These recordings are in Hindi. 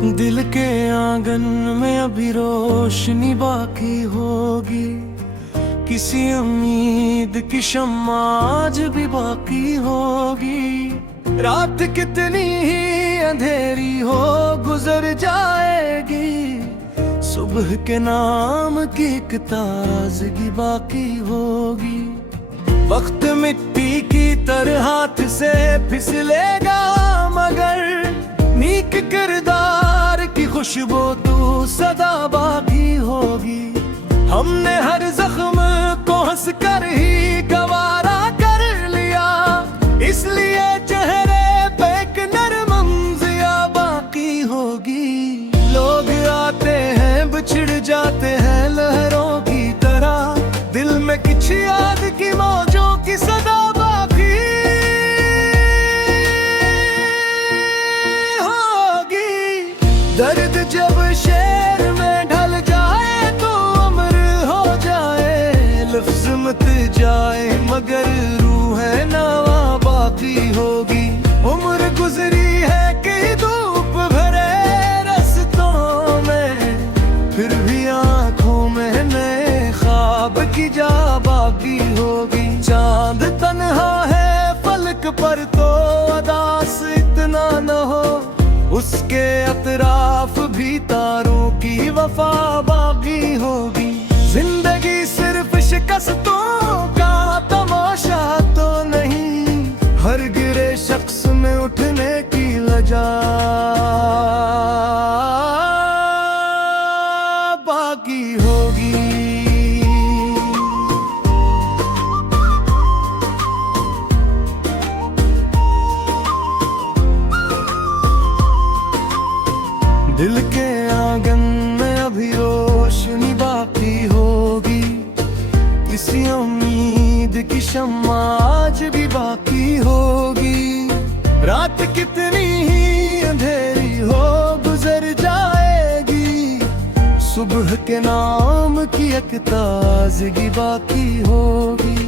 दिल के आंगन में अभी रोशनी बाकी होगी, किसी उम्मीद की शम्मा आज भी बाकी होगी। रात कितनी ही अंधेरी हो गुजर जाएगी, सुबह के नाम की एक ताज़गी बाकी होगी। वक्त मिट्टी की तरह हाथ से फिसलेगा, मगर नीक किरदार की खुशबू तू सदा बाकी होगी। हमने हर जख्म को हंस कर ही गवारा कर लिया, इसलिए चेहरे पे एक नरम जिया बाकी होगी। लोग आते हैं बिछड़ जाते हैं लहरों की तरह, दिल में कुछ याद की मौजों की सदा बाकी होगी। दर्द जब शेर में ढल जाए तो उम्र हो जाए, लफ्ज मत जाए मगर रूह है नवा बाकी होगी। उम्र गुजरी है कि धूप भरे रस्तों में, फिर भी आंखों में नए ख्वाब की जा बाकी होगी। चांद तन्हा है फलक पर तो अदास इतना न हो, उसके अतराफ भी तारों की वफा बाकी होगी। जिंदगी सिर्फ शिकस्तों का तमाशा तो नहीं, हर गिरे शख्स में उठने की लजा बाकी होगी। दिल के आंगन में अभी रोशनी बाकी होगी, किसी उम्मीद की शम्मा आज भी बाकी होगी। रात कितनी ही अंधेरी हो गुजर जाएगी, सुबह के नाम की एक ताज़गी बाकी होगी।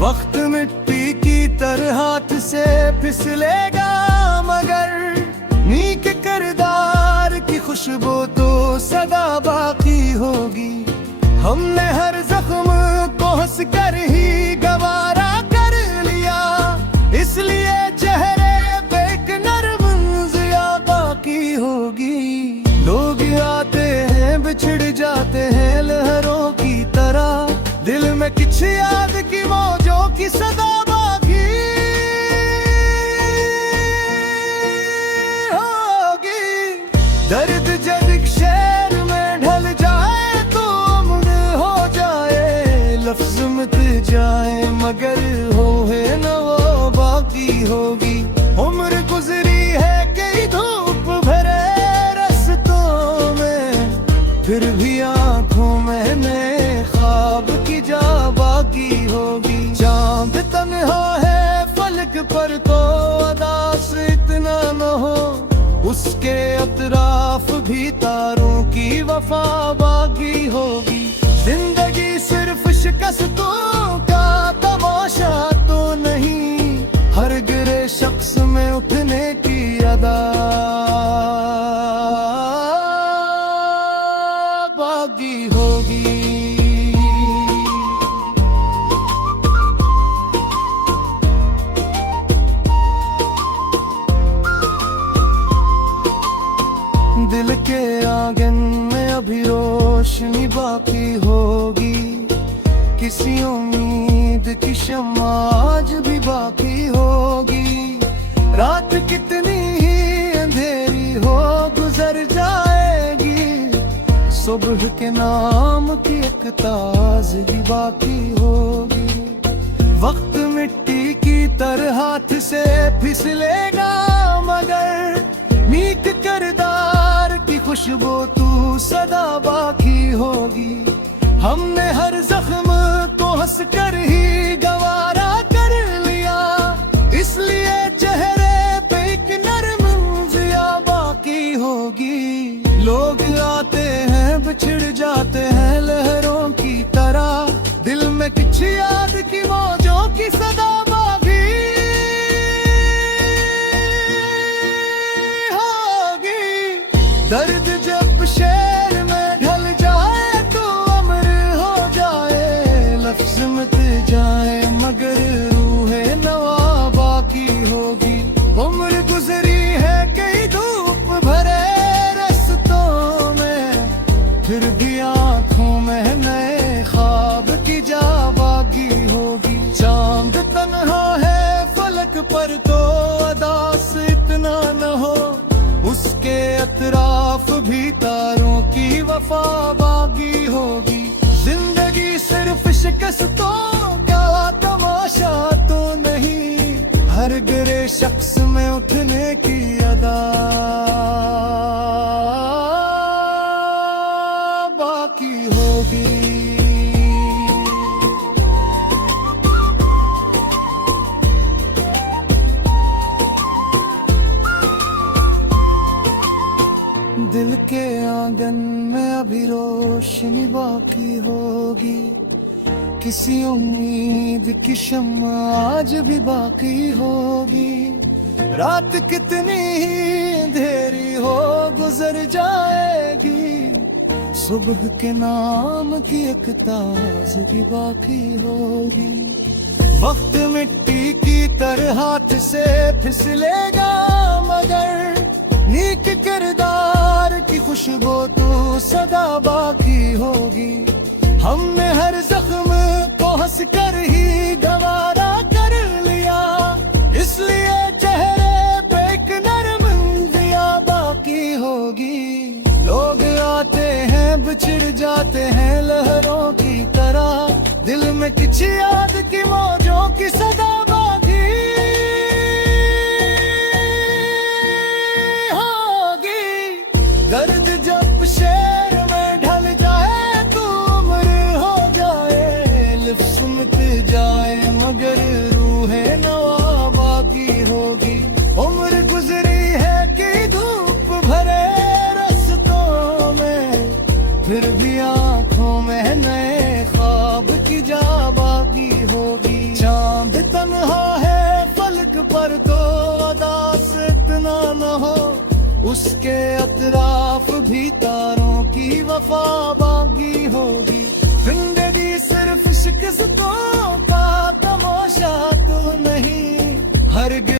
वक्त मिट्टी की तरह हाथ से फिसलेगा, मगर नीक किरदार की खुशबू तो सदा बाकी होगी। हमने हर जख्म को हंस कर ही गवारा कर लिया, इसलिए चेहरे पे एक नरम जिया बाकी होगी। लोग आते हैं बिछड़ जाते हैं लहरों की तरह, दिल में कुछ याद की मौजों की सदा बाकी होगी। दर्द जब एक शेर में ढल जाए तो उम्र हो जाए, लफ्ज मिट जाए मगर हो है न वो बाकी होगी। उम्र गुजरी है कई धूप भरे रस्तों में, फिर भी आंखों में नए ख्वाब की जा बाकी होगी। चांद तन्हा है फलक पर तो अदास इतना न हो, उसके अतराफ भी तारों की वफा बाकी होगी। जिंदगी सिर्फ शिकस्तों का तमाशा तो नहीं, हर गिरे शख्स में उठने की अदा बाकी होगी। दिल के आंगन में अभी रोशनी बाकी होगी, किसी उम्मीद की शम्मा आज भी बाकी होगी। रात कितनी ही अंधेरी हो गुजर जाएगी, सुबह के नाम की एक ताज़गी बाकी होगी। वक्त मिट्टी की तरह हाथ से फिसलेगा, मगर नीक किरदार की खुशबू तू सदा बाकी होगी। हमने हर जख्म को हंस कर ही गवारा कर लिया, इसलिए चेहरे पे एक नरम जिया बाकी होगी। लोग आते हैं बिछड़ जाते हैं लहरों की तरह, दिल में कुछ याद की मौजों की सदा बाकी दर्द जब शेर में ढल जाए तो अमर हो जाए, लफ्ज मिट जाए मगर रूहे नवा बाकी होगी। उम्र गुजरी है कई धूप भरे रस्तों में, फिर भी आंखों में नए ख्वाब की जा बागी होगी। चांद तन्हा है फलक पर तो अदास इतना न हो, उसके अतराफ भी तारों की वफा बागी होगी। जिंदगी सिर्फ शिकस्तों का तमाशा तो नहीं, हर गिरे शख्स में उठने की अदा बाकी होगी। दिल के आंगन में अभी रोशनी बाकी होगी, किसी उम्मीद की शम्मा आज भी बाकी होगी। रात कितनी ही अंधेरी हो गुजर जाएगी, सुबह के नाम की एक ताज़गी बाकी होगी। वक्त मिट्टी की तरह हाथ से फिसलेगा मगर नीक किरदार की खुशबू तो सदा बाकी होगी। हमने हर जख्म को हंस कर ही गवारा कर लिया, इसलिए चेहरे पे एक नरम दिया बाकी होगी। लोग आते हैं बिछड़ जाते हैं लहरों की तरह, दिल में कुछ याद की मौजों की सदा बाकी होगी। दर्द जब शेर में ढल जाए तो उम्र हो जाए, लिफ्स मिट जाए मगर रूहे नवा बाकी होगी। उम्र गुजरी है कि धूप भरे रस्तों में, फिर भी आंखों में नए ख्वाब की जा बागी होगी। चांद तन्हा है फलक पर तो अदास इतना न हो, उसके अतराफ भी तारों की वफा बागी होगी। जिंदगी सिर्फ शिकस्तों का तमाशा तो नहीं, हर